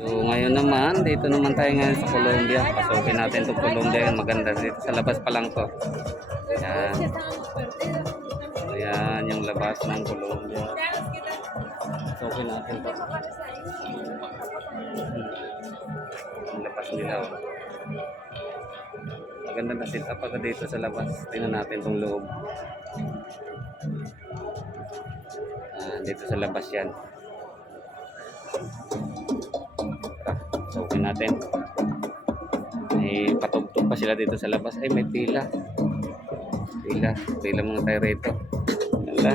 So ngayon naman, dito naman tayo ngayon sa Colombia. Pasukin natin itong Colombia. Maganda dito sa labas pa lang to. Ayan. Ayan yung labas ng Colombia. Pasukin natin to. Ang labas nila. Oh. Maganda na sit up agad dito sa labas. Tingnan natin itong loob. Dito sa labas yan. Pasukin natin. May patugtog pa sila dito sa labas. Ay, may pila. Pila muna tayo rito. Wala.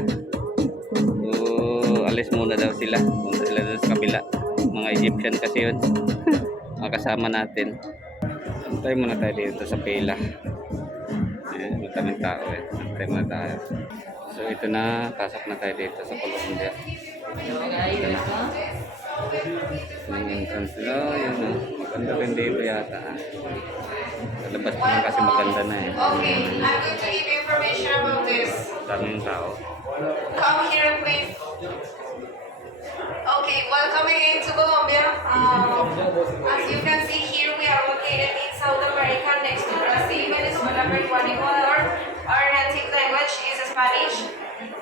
So, alis muna daw sila. Punta sila doon sa kabila. Mga Egyptian kasi yun. Mga kasama natin. Antay muna tayo dito sa pila. Ayan, mataming tao eh. Antay muna tayo. So, ito na. Pasok na tayo dito sa Colombia. Ito na. Yung entrance na. Yun na. Maganda rin dito yata. Sa labas pa lang kasi maganda na eh. Okay, I'm going to give you information about this. Daming tao. Come here, please. Okay, welcome again to Colombia. As you can see here, we are located in South America next to Brazil, Venezuela, Peru, and Ecuador. Our native language is Spanish.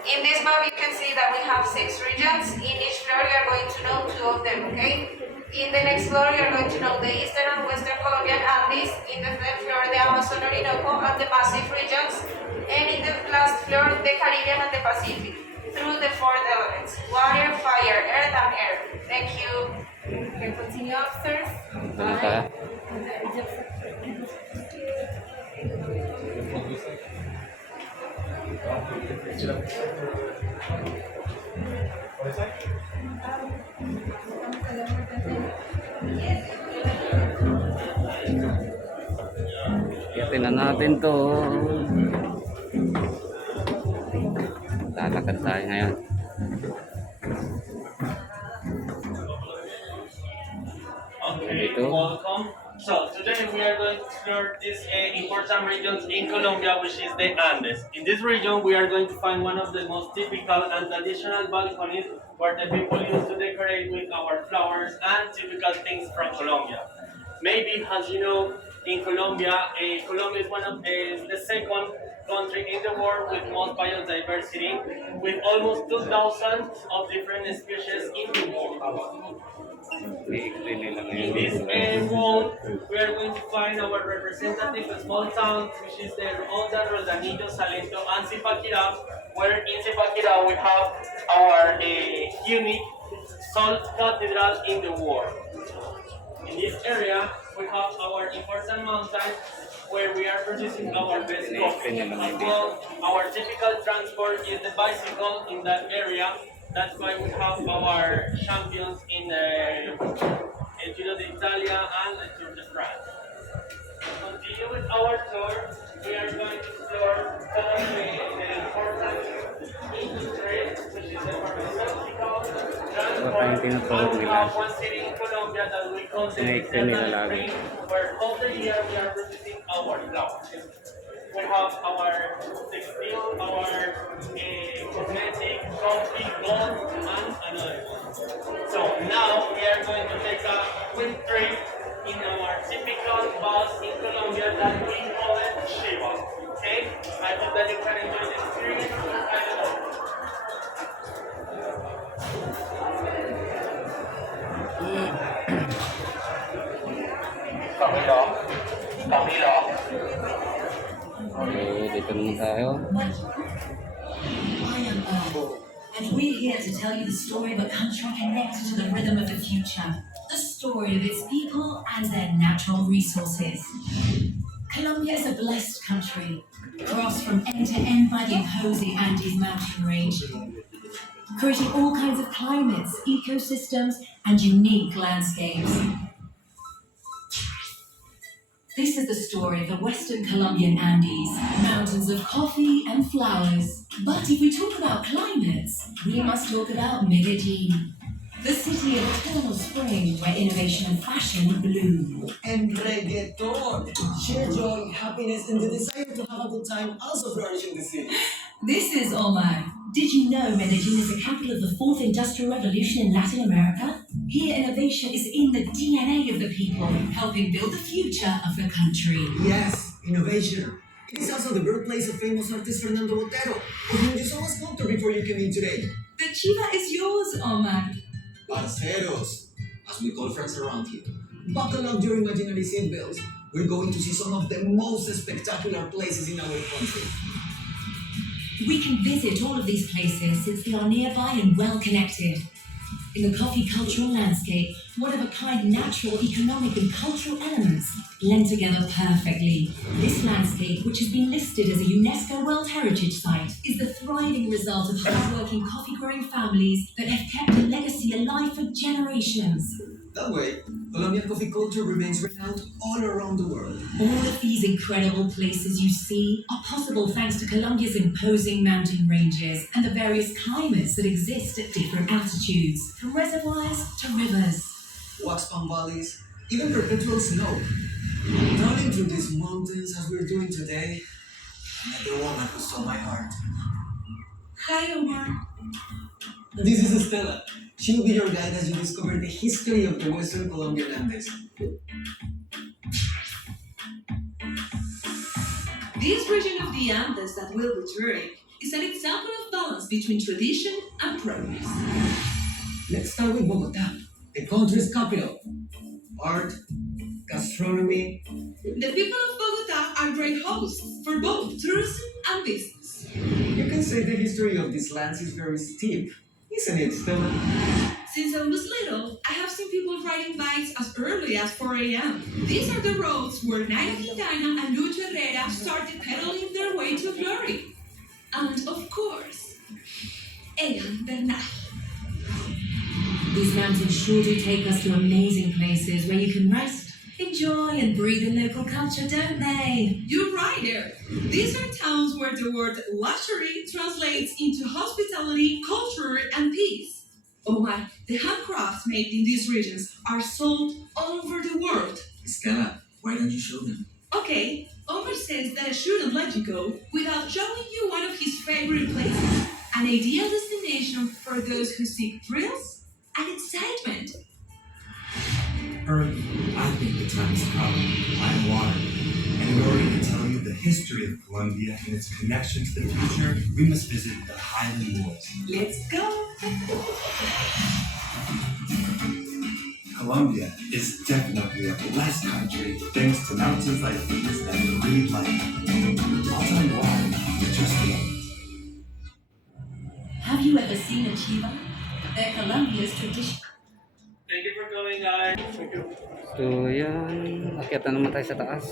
In this map, you can see that we have 6 regions. In each floor, you are going to know 2 of them, okay? In the next floor, you are going to know the Eastern and Western Colombian Andes. In the third floor, the Amazon, Orinoco, and the Pacific regions. And in the last floor, the Caribbean and the Pacific. Through the 4 elements: water, fire, earth, and air. Thank you. You can continue upstairs. Ano tayo? Yatin na natin to. Lalakad tayo ngayon. Okay, welcome. So today we are going to explore these important regions in Colombia, which is the Andes. In this region, we are going to find one of the most typical and traditional balconies where the people used to decorate with our flowers and typical things from Colombia. Maybe, as you know, in Colombia, Colombia is one of the second country in the world with most biodiversity, with almost 2,000 of different species in the world. In this world, we are going to find our representative small towns, which is the Ronda, Roldanillo, Salento, and Zipaquirá, where in Zipaquirá we have our unique salt cathedral in the world. In this area, we have our important mountains where we are producing our best coffee. As well, our typical transport is the bicycle in that area. That's why we have our champions in the Giro d'Italia and the Tour de France. To continue with our tour, we are going to explore some of the important industries, which is the pharmaceutical transport. We have one city in Colombia that we call the Pavilion, where all the year we are producing our flowers. We have our textile, our cosmetic, coffee, gold, and another one. So now we are going to take a quick trip in our typical bus in Colombia that we call it Shiva. Okay? I hope that you can enjoy the experience. Camilo. Okay, dito naman tayo. I am Earth, and we're here to tell you the story of a country connected to the rhythm of the future, the story of its people and their natural resources. Colombia is a blessed country, crossed from end to end by the imposing Andes mountain range, creating all kinds of climates, ecosystems, and unique landscapes. This is the story of the Western Colombian Andes, mountains of coffee and flowers. But if we talk about climates, we must talk about Medellin, the city of eternal spring where innovation and fashion bloom. And reggaeton. Share joy, happiness, and the desire to have a good time also flourish in the city. This is Omar, Did you know Medellin is the capital of the fourth industrial revolution in Latin America? Here, innovation is in the DNA of the people, helping build the future of the country. Yes, innovation. It is also the birthplace of famous artist Fernando Botero, of whom you saw a sculpture before you came in today. The chiva is yours, Omar. Parceros, as we call friends around here. Buckle up your imaginary seatbelts. We're going to see some of the most spectacular places in our country. We can visit all of these places since they are nearby and well connected. In the coffee cultural landscape, one-of-a-kind natural, economic and cultural elements blend together perfectly. This landscape, which has been listed as a UNESCO World Heritage Site, is the thriving result of hard-working coffee-growing families that have kept the legacy alive for generations. That way, Colombian coffee culture remains renowned all around the world. All of these incredible places you see are possible thanks to Colombia's imposing mountain ranges and the various climates that exist at different altitudes, from reservoirs to rivers. Wax palm valleys, even perpetual snow. Running through these mountains as we're doing today, I met the woman who stole my heart. Hi, Omar. This is Estela. She will be your guide as you discover the history of the Western Colombian Andes. This region of the Andes that we'll be touring is an example of balance between tradition and progress. Let's start with Bogota, the country's capital. Art, gastronomy. The people of Bogota are great hosts for both tourism and business. You can say the history of these lands is very steep, isn't it, Stella? Since I was little, I have seen people riding bikes as early as 4 a.m. These are the roads where Naira Quintana and Lucho Herrera started pedaling their way to glory. And of course, Egan Bernal. These mountains sure do take us to amazing places where you can rest, enjoy and breathe in local culture, don't they? You're right there. These are towns where the word luxury translates into hospitality, culture, and peace. Oh my, the handcrafts made in these regions are sold all over the world. Stella, why don't you show them? Okay, Omar says that I shouldn't let you go without showing you one of his favorite places. An ideal destination for those who seek thrills and excitement. Earth, I think the time has come. I'm water. And in order to tell you the history of Colombia and its connection to the future, we must visit the Highland Wars. Let's go! Colombia is definitely a blessed country thanks to mountains like these that breathe life. I'll tell you why in just a moment. Have you ever seen a chiva? They're Colombia's tradition. Thank you for coming, guys. So yan, akyat na naman tayo sa taas.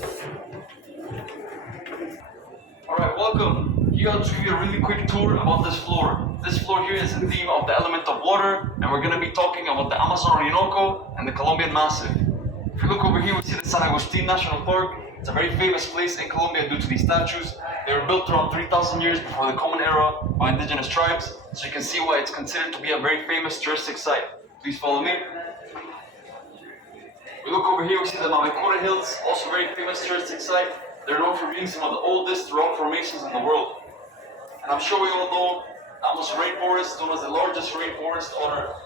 Alright, welcome. Here I'll give you a really quick tour about this floor. This floor here is the theme of the element of water, and we're going to be talking about the Amazon Orinoco and the Colombian Massif. If you look over here, we see the San Agustin National Park. It's a very famous place in Colombia due to these statues. They were built around 3,000 years before the Common Era by indigenous tribes, so you can see why it's considered to be a very famous touristic site. Please follow me. We look over here, we see the Mavecura Hills, also a very famous touristic site. They're known for being some of the oldest rock formations in the world. And I'm sure we all know the Amazon Rainforest, known as the largest rainforest on Earth.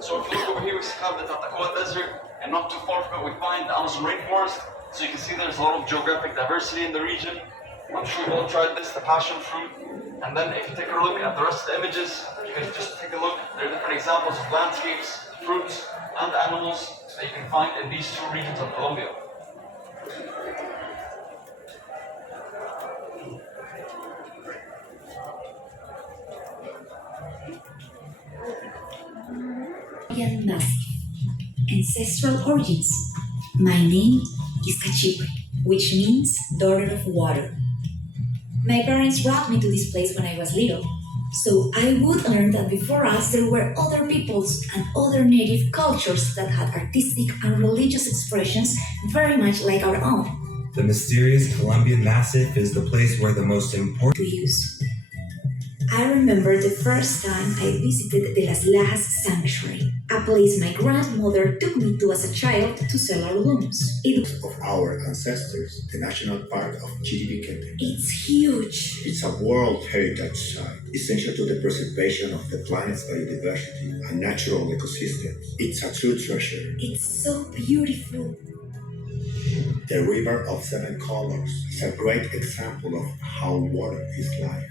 So if you look over here, we have the Tatacoa Desert, and not too far from it we find the Amazon Rainforest. So you can see there's a lot of geographic diversity in the region. I'm sure you've all tried this, the passion fruit. And then if you take a look at the rest of the images, you can just take a look. There are different examples of landscapes, fruits, and animals that you can find in these two regions of Colombia. Massive. Ancestral Origins. My name is Cachipe, which means daughter of water. My parents brought me to this place when I was little, so I would learn that before us there were other peoples and other native cultures that had artistic and religious expressions very much like our own. The mysterious Colombian Massif is the place where the most important To use. I remember the first time I visited the Las Lajas Sanctuary, a place my grandmother took me to as a child to sell our looms. Of our ancestors, the National Park of Chiribiquete. It's huge. It's a World Heritage Site, essential to the preservation of the planet's biodiversity and natural ecosystems. It's a true treasure. It's so beautiful. The River of Seven Colors is a great example of how water is life.